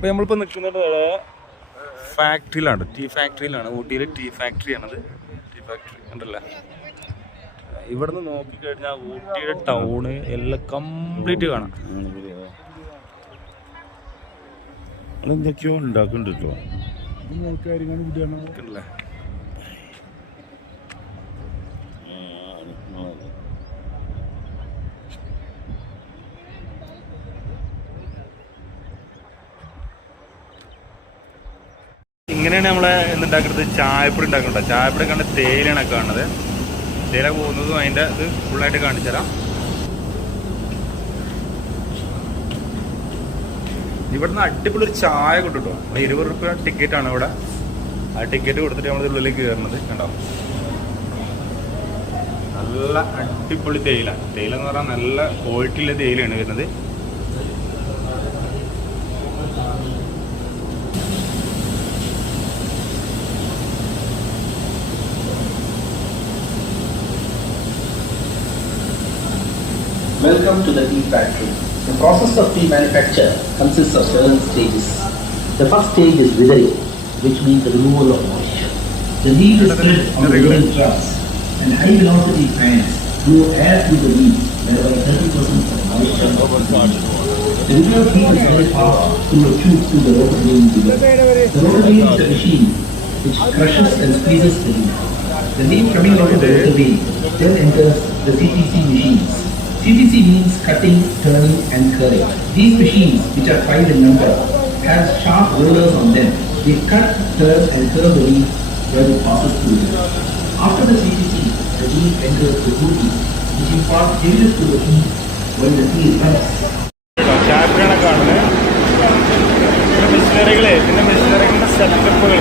അപ്പോൾ നമ്മളിപ്പോൾ നിൽക്കുന്നത് ഫാക്ടറിയിലാണ് ടീ ഫാക്ടറിയിലാണ് ഊട്ടിയിലെ ടീ ഫാക്ടറിയാണത് ടീ ഫാക്ടറി ഉണ്ടല്ലേ? ഇവിടുന്ന് നോക്കിക്കഴിഞ്ഞാൽ ഊട്ടിയുടെ ടൗണ് എല്ലാം കംപ്ലീറ്റ് കാണാം. എന്തൊക്കെയോ ഉണ്ടാക്കുന്നുണ്ട് കേട്ടോ. ഇങ്ങനെയാണ് നമ്മളെ എന്തുണ്ടാക്കുന്നത് ചായപ്പൊടി ഉണ്ടാക്കുന്നത് ചായപ്പൊടി കണ്ട തേയിലാണ് കാണുന്നത്. തേയില പോകുന്നതും അതിന്റെ ഇത് ഫുള്ളായിട്ട് കാണിച്ചു തരാം ഇവിടുന്ന് അടിപൊളി ഒരു ചായ കിട്ടും കേട്ടോ ഇരുപത് റുപ്യ ടിക്കറ്റ് ആണ് ഇവിടെ. ആ ടിക്കറ്റ് കൊടുത്തിട്ട് നമ്മൾ ഉള്ളിലേക്ക് കയറുന്നത് കണ്ടോ? നല്ല അടിപൊളി തേയില. തേയില എന്ന് പറഞ്ഞാൽ നല്ല ക്വാളിറ്റിയിലെ തേയിലയാണ് വരുന്നത്. Welcome to the tea factory. The process of tea manufacture consists of several stages. The first stage is withering, which means the removal of moisture. The leaf is spread on the wooden truss, and high velocity fans blow air through the leaf, whereby 30% of moisture. The removed heat is very fast through a tube through the rotor beam below. The rotor beam is a machine which crushes and squeezes the leaf. The leaf coming out of the rotor beam then enters the CTC machines. CTC means cutting, turning and curling. These machines, which are five in number, have sharp rollers on them. They cut, turn and curve the leaf where it passes through. After the CTC, the leaf enters the booty, which imparts heaviness to the tea when the tea is pressed. ചായപ്പൊടിയാണ് കാണുന്നത് പിന്നെ മെഷീനറികളെ പിന്നെ മെഷീനറികളുടെ സെറ്റപ്പുകൾ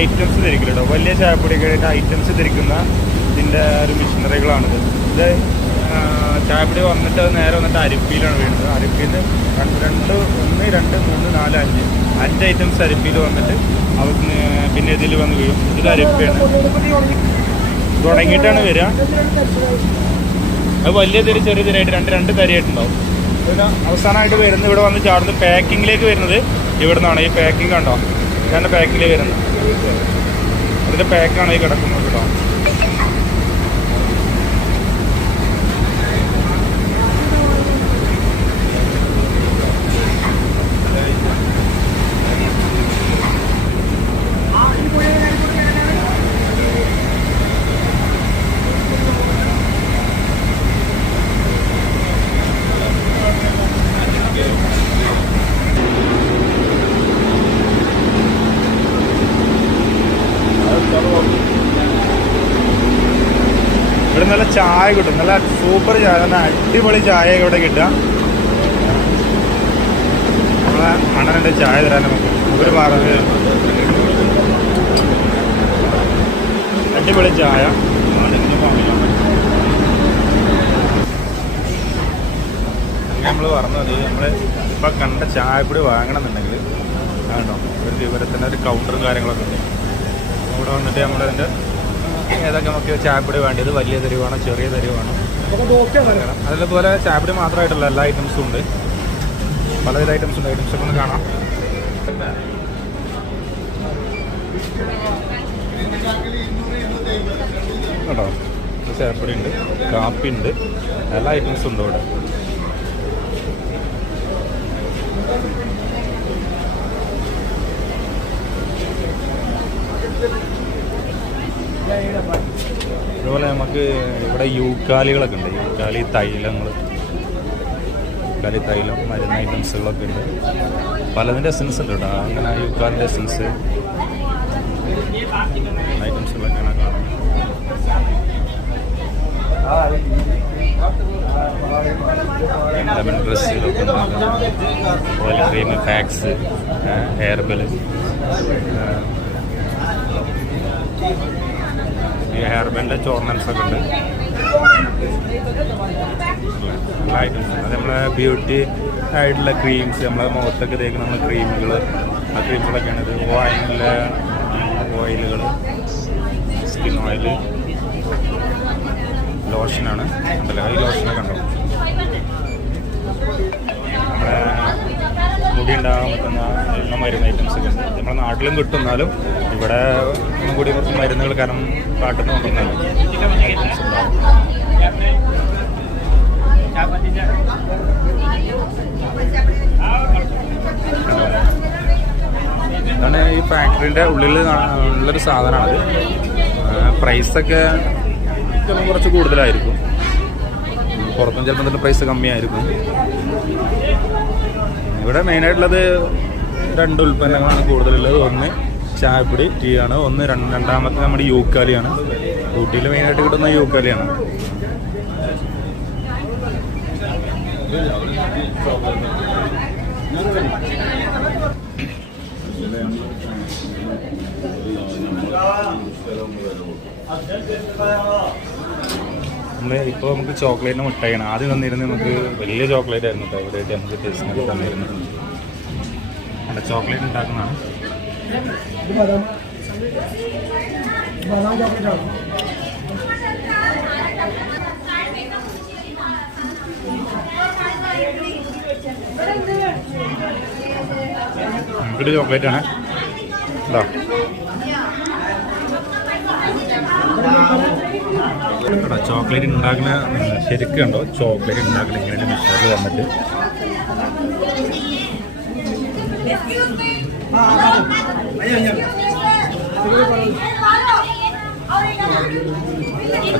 items ധരിക്കില്ല കേട്ടോ വലിയ ചായപ്പൊടിയൊക്കെ ആയിട്ട് items ധരിക്കുന്ന ഇതിന്റെ ഒരു മെഷീനറികളാണിത് ഇത് ചായപ്പൊടി വന്നിട്ട് നേരെ വന്നിട്ട് അരിപ്പിയിലാണ് വീണത്. അരിപ്പിയിൽ രണ്ട് രണ്ട് ഒന്ന് രണ്ട് മൂന്ന് നാല് അഞ്ച് അഞ്ച് ഐറ്റംസ് അരിപ്പിയിൽ വന്നിട്ട് അവ പിന്നെ ഇതിൽ വന്ന് വീഴും. ഇതിൽ അരിപ്പയാണ്. തുടങ്ങിയിട്ടാണ് വരിക. അത് വലിയ തരി ചെറിയ തരിയായിട്ട് രണ്ട് രണ്ട് തരിയായിട്ടുണ്ടാവും. പിന്നെ അവസാനമായിട്ട് വരുന്നത് ഇവിടെ വന്ന് ചാടുന്നത് പാക്കിങ്ങിലേക്ക് വരുന്നത് ഇവിടെ നിന്നാണ് ഈ പാക്കിംഗ് കണ്ടോ? ഇതാണ് പാക്കിങ്ങിലേക്ക് വരുന്നത്. അതിന്റെ പാക്കാണ് ഈ കിടക്കുന്നത് കേട്ടോ ഇവിടെ നല്ല ചായ കിട്ടും. നല്ല സൂപ്പർ ചായ. നല്ല അടിപൊളി ചായ ഇവിടെ കിട്ടുക. നമ്മളെ അണ്ണനുണ്ട് ചായ തരാൻ നമുക്ക്. ഒരു മാറത് അടിപൊളി ചായ. നമ്മൾ പറഞ്ഞത് നമ്മൾ ഇപ്പം കണ്ട ചായപ്പൊടി വാങ്ങണമെന്നുണ്ടെങ്കിൽ ആണോ ഒരു വിവരത്തിന്റെ ഒരു കൗണ്ടറും കാര്യങ്ങളൊക്കെ ഉണ്ട്. അവിടെ വന്നിട്ട് നമ്മളതിന്റെ ഏതൊക്കെ നമുക്ക് ചാപ്പിടി വേണ്ടത് വലിയ തെരുവാണ് ചെറിയ തെരുവാണ് അതേപോലെ ചാപ്പിടി മാത്രമായിട്ടുള്ള എല്ലാ ഐറ്റംസും ഉണ്ട്. പലതരം ഐറ്റംസ് ഉണ്ട്. ഐറ്റംസ് ഒന്ന് കാണാം. കേട്ടോ? ചാപ്പിടി ഉണ്ട്. കാപ്പി ഉണ്ട്. എല്ലാ ഐറ്റംസും ഉണ്ട് ഇവിടെ. Thank you. നമുക്ക് ഇവിടെ യൂക്കാലികളൊക്കെ ഉണ്ട്. യൂക്കാലി തൈലങ്ങൾ യൂക്കാലി തൈലം മരുന്ന് ഐറ്റംസുകളൊക്കെ ഉണ്ട്. പലതിന്റെ സെൻസ് ഉണ്ട് കേട്ടോ. അങ്ങനെ യൂക്കാലിന്റെ എസൻസ് ഐറ്റംസുകളൊക്കെയാണ് കാണുന്നത് ലെമൺ ഡ്രസ്സുകളൊക്കെ ഓയിൽ ക്രീം ഫാക്സ് ഹെയർബൽ ഈ ഹെയർബലിന്റെ ചോർണൻസ് ഒക്കെ ഉണ്ട്. എല്ലാ ഐറ്റംസ് അത് നമ്മളെ ബ്യൂട്ടി ആയിട്ടുള്ള ക്രീംസ് നമ്മളെ മുഖത്തൊക്കെ തേക്കുന്ന നമ്മൾ ക്രീമുകൾ ആ ക്രീമുകളൊക്കെയാണ് ഇത് ഓയിലിലെ ഓയിലുകൾ സ്കിൻ ഓയിൽ ലോഷനാണ് ഈ ലോഷനൊക്കെ ഉണ്ടോ? നമ്മുടെ മുടി ഉണ്ടാകാൻ പറ്റുന്ന എണ്ണ മരുന്ന് ഐറ്റംസ് ഒക്കെ നമ്മുടെ നാട്ടിലും കിട്ടുന്നാലും ഇവിടെ കൂടി കുറച്ച് മരുന്നുകൾ കാരണം കാട്ടുന്ന കൊണ്ടുവന്നാൽ ഇതാണ് ഈ ഫാക്ടറിന്റെ ഉള്ളിൽ ഉള്ളൊരു സാധനമാണത് പ്രൈസൊക്കെ കുറച്ച് കൂടുതലായിരിക്കും. പുറത്തും ചിലപ്പോൾ പ്രൈസ് കമ്മിയായിരിക്കും. ഇവിടെ മെയിനായിട്ടുള്ളത് രണ്ട് ഉൽപ്പന്നങ്ങളാണ് കൂടുതലുള്ളത്. ഒന്ന് ചായപ്പൊടി ടീ ആണ്. ഒന്ന് രണ്ട് രണ്ടാമത്തെ നമ്മുടെ യൂക്കാലിയാണ്. ഊട്ടിയിൽ മെയിനായിട്ട് കിട്ടുന്ന യൂക്കാലിയാണ്. നമ്മൾ ഇപ്പോൾ നമുക്ക് ചോക്ലേറ്റിന് മുട്ടായാണ് ആദ്യം തന്നിരുന്നത് നമുക്ക് വലിയ ചോക്ലേറ്റ് ആയിരുന്നു കേട്ടോ ഇവിടെയായിട്ട് നമുക്ക് ടേസ്റ്റിനൊക്കെ തന്നിരുന്നത്. അല്ല ചോക്ലേറ്റ് ഉണ്ടാക്കുന്നതാണ്. നമുക്കൊരു ചോക്ലേറ്റ് ആണ്. ഉണ്ടോ? കേട്ടോ ചോക്ലേറ്റ് ഉണ്ടാക്കുന്ന ശരിക്കും ഉണ്ടോ ചോക്ലേറ്റ് ഉണ്ടാക്കുന്ന ഇങ്ങനെ മിഷറിൽ വന്നിട്ട്.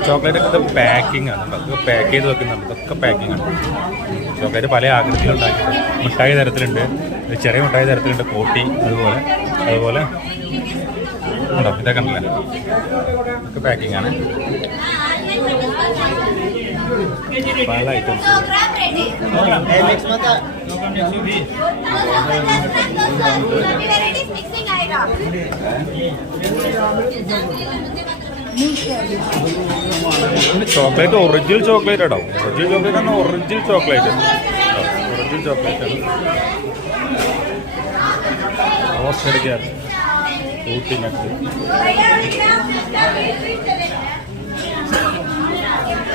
ചോക്ലേറ്റ് ഒക്കെ പാക്കിംഗ് ആണ്. അതൊക്കെ പാക്ക് ചെയ്ത് വെക്കുന്നുണ്ട്. ഇതൊക്കെ പാക്കിംഗ് ആണ്. ചോക്ലേറ്റ് പല ആകൃതിയിലുണ്ടാക്കി മിഠായി തരത്തിലുണ്ട്. ചെറിയ മിഠായി തരത്തിലുണ്ട്. കോട്ടി അതുപോലെ അതുപോലെ. ഉണ്ടോ? ഇതൊക്കെ ഉണ്ടല്ലേ? ഇതൊക്കെ പാക്കിംഗ് ആണ്. പല ഐറ്റംസ് ചോക്ലേറ്റ് ഒറിജിനൽ ചോക്ലേറ്റ് ആണോ? ഒറിജിനൽ ചോക്ലേറ്റ് ആണ്? ഒറിജിനൽ ചോക്ലേറ്റ് ഒറിജിനൽ ചോക്ലേറ്റ് ആണ്. റോസ്റ്റ് അടിക്കാൻ ഊട്ടി നട്ട്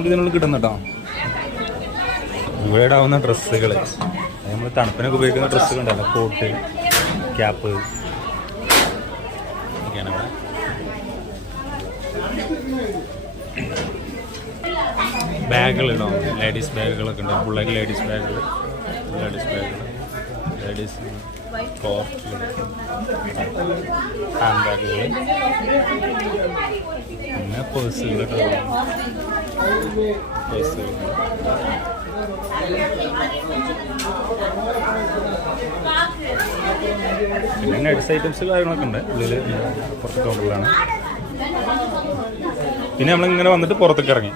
നമുക്ക് ഇതിനുള്ളിൽ കിട്ടുന്ന കേട്ടോ ഇവിടെ ആവുന്ന ഡ്രസ്സുകൾ നമ്മൾ തണുപ്പിനൊക്കെ ഉപയോഗിക്കുന്ന ഡ്രസ്സുകൾ ഉണ്ടല്ലോ കോട്ട് ക്യാപ്പ്. ഒക്കെയാണ് ഇവിടെ. ലേഡീസ് ബാഗുകളൊക്കെ ഉണ്ട്. പിള്ളേർ ലേഡീസ് ബാഗുകൾ. ലേഡീസ് ബാഗുകൾ. ലേഡീസ് ഹാൻഡ് ബാഗുകൾ. പിന്നെ പേഴ്സുകളൊക്കെ പിന്നെ നട്സ് ഐറ്റംസ് കാര്യങ്ങളൊക്കെ ഉണ്ട്. ഉള്ളിൽ പുറത്ത് കൗണ്ടറിലാണ് പിന്നെ നമ്മളിങ്ങനെ വന്നിട്ട് പുറത്തേക്ക് ഇറങ്ങി.